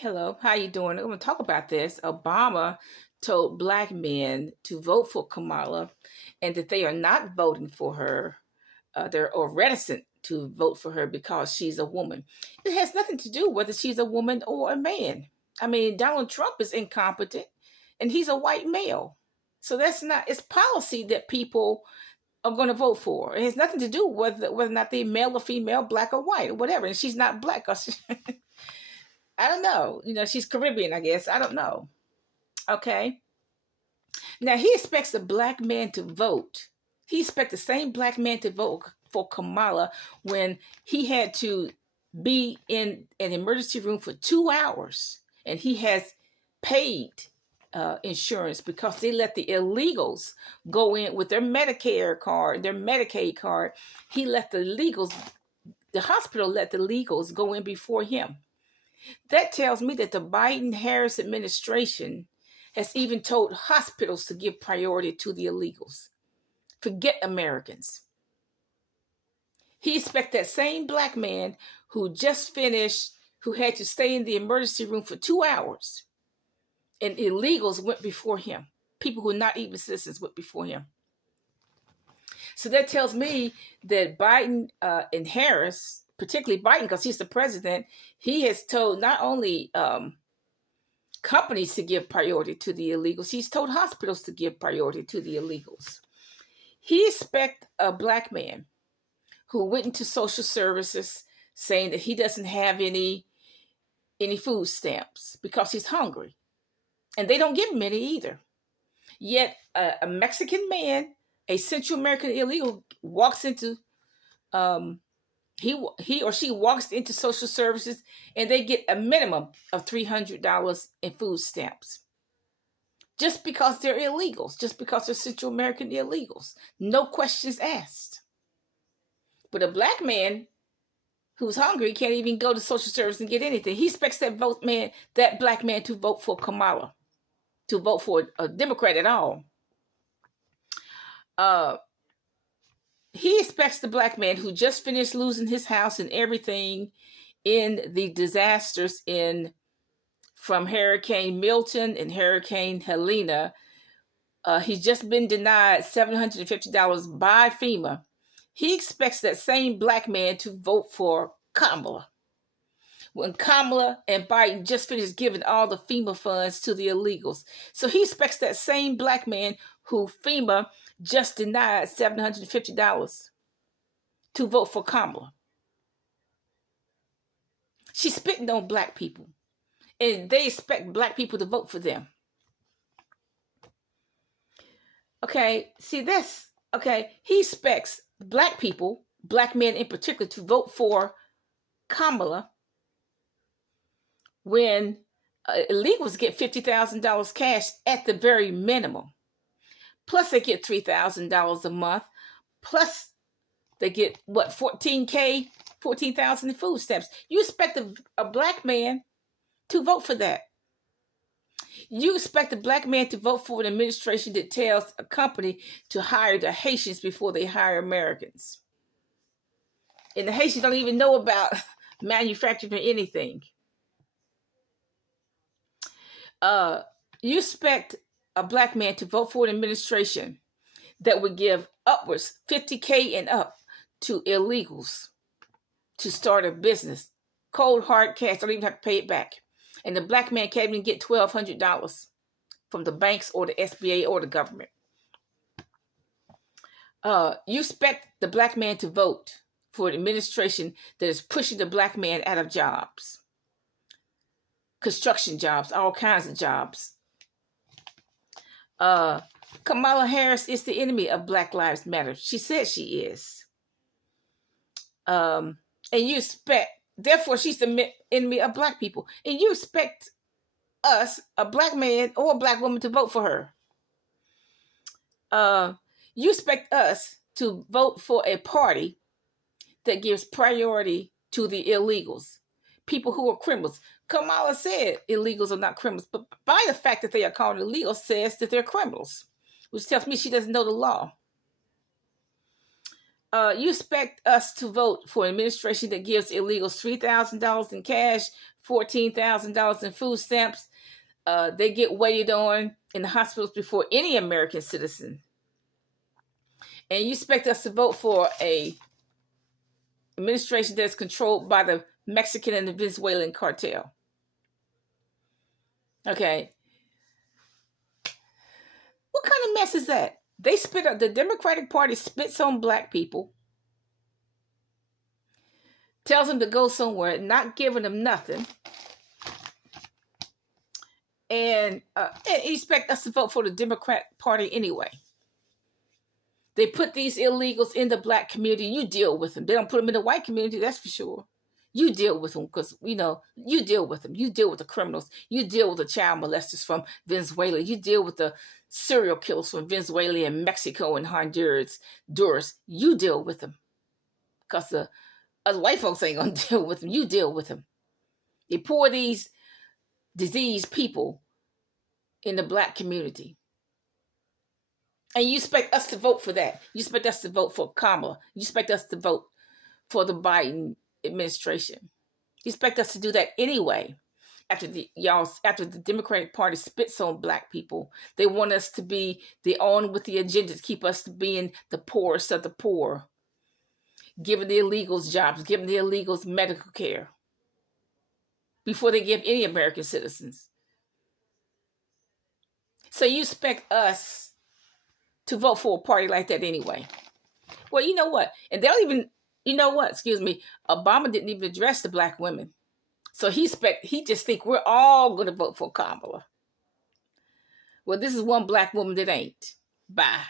Hello, how you doing? I'm going to talk about this. Obama told black men to vote for Kamala and that they are not voting for her. They're or reticent to vote for her because she's a woman. It has nothing to do whether she's a woman or a man. I mean, Donald Trump is incompetent and he's a white male. So that's not, it's policy that people are going to vote for. It has nothing to do with whether or not they're male or female, black or white or whatever. And she's not black. I don't know. She's Caribbean, I guess. I don't know. Okay. Now he expects a black man to vote. He expects the same black man to vote for Kamala when he had to be in an emergency room for 2 hours, and he has paid insurance because they let the illegals go in with their Medicare card, their Medicaid card. He let the hospital let the legals go in before him. That tells me that the Biden-Harris administration has even told hospitals to give priority to the illegals. Forget Americans. He expects that same black man who just finished, who had to stay in the emergency room for 2 hours, and illegals went before him. People who are not even citizens went before him. So that tells me that Biden and Harris, particularly Biden, because he's the president, he has told not only companies to give priority to the illegals, he's told hospitals to give priority to the illegals. He expects a black man who went into social services saying that he doesn't have any food stamps because he's hungry. And they don't give him any either. Yet a Mexican man, a Central American illegal, walks into he or she walks into social services and they get a minimum of $300 in food stamps. Just because they're illegals, just because they're Central American illegals. No questions asked. But a black man who's hungry can't even go to social service and get anything. He expects that black man to vote for Kamala, to vote for a Democrat at all. He expects the black man who just finished losing his house and everything in the disasters from Hurricane Milton and Hurricane Helena. He's just been denied $750 by FEMA. He expects that same black man to vote for Kamala when Kamala and Biden just finished giving all the FEMA funds to the illegals. So he expects that same black man who FEMA just denied $750 to vote for Kamala. She's spitting on black people, and they expect black people to vote for them. Okay, see this? Okay, he expects black people, black men in particular, to vote for Kamala when illegals get $50,000 cash at the very minimum. Plus they get $3,000 a month. Plus they get $14,000 in food stamps. You expect a black man to vote for that. You expect a black man to vote for an administration that tells a company to hire the Haitians before they hire Americans. And the Haitians don't even know about manufacturing anything. You expect a black man to vote for an administration that would give upwards $50,000 and up to illegals to start a business. Cold hard cash, don't even have to pay it back. And the black man can't even get $1,200 from the banks or the SBA or the government. You expect the black man to vote for an administration that is pushing the black man out of jobs. Construction jobs, all kinds of jobs. Kamala Harris is the enemy of Black Lives Matter. She says she is. And you expect, therefore she's the enemy of black people. And you expect us, a black man or a black woman, to vote for her. You expect us to vote for a party that gives priority to the illegals, people who are criminals. Kamala said illegals are not criminals, but by the fact that they are called illegal says that they're criminals, which tells me she doesn't know the law. You expect us to vote for an administration that gives illegals $3,000 in cash, $14,000 in food stamps. They get waited on in the hospitals before any American citizen. And you expect us to vote for a administration that's controlled by the Mexican and the Venezuelan cartel. Okay. What kind of mess is that? They spit up, the Democratic Party spits on black people, tells them to go somewhere, not giving them nothing, and expect us to vote for the Democrat Party anyway. They put these illegals in the black community. You deal with them. They don't put them in the white community, that's for sure. You deal with them because, you deal with them. You deal with the criminals. You deal with the child molesters from Venezuela. You deal with the serial killers from Venezuela and Mexico and Honduras. You deal with them because the other white folks ain't going to deal with them. You deal with them. They pour these diseased people in the black community. And you expect us to vote for that. You expect us to vote for Kamala. You expect us to vote for the Biden administration. You expect us to do that anyway. After the Democratic Party spits on black people, they want us to be on with the agenda to keep us being the poorest of the poor, giving the illegals jobs, giving the illegals medical care before they give any American citizens. So you expect us to vote for a party like that anyway. Well, you know what? And they'll even, Obama didn't even address the black women. So he just think we're all going to vote for Kamala. Well, this is one black woman that ain't. Bye.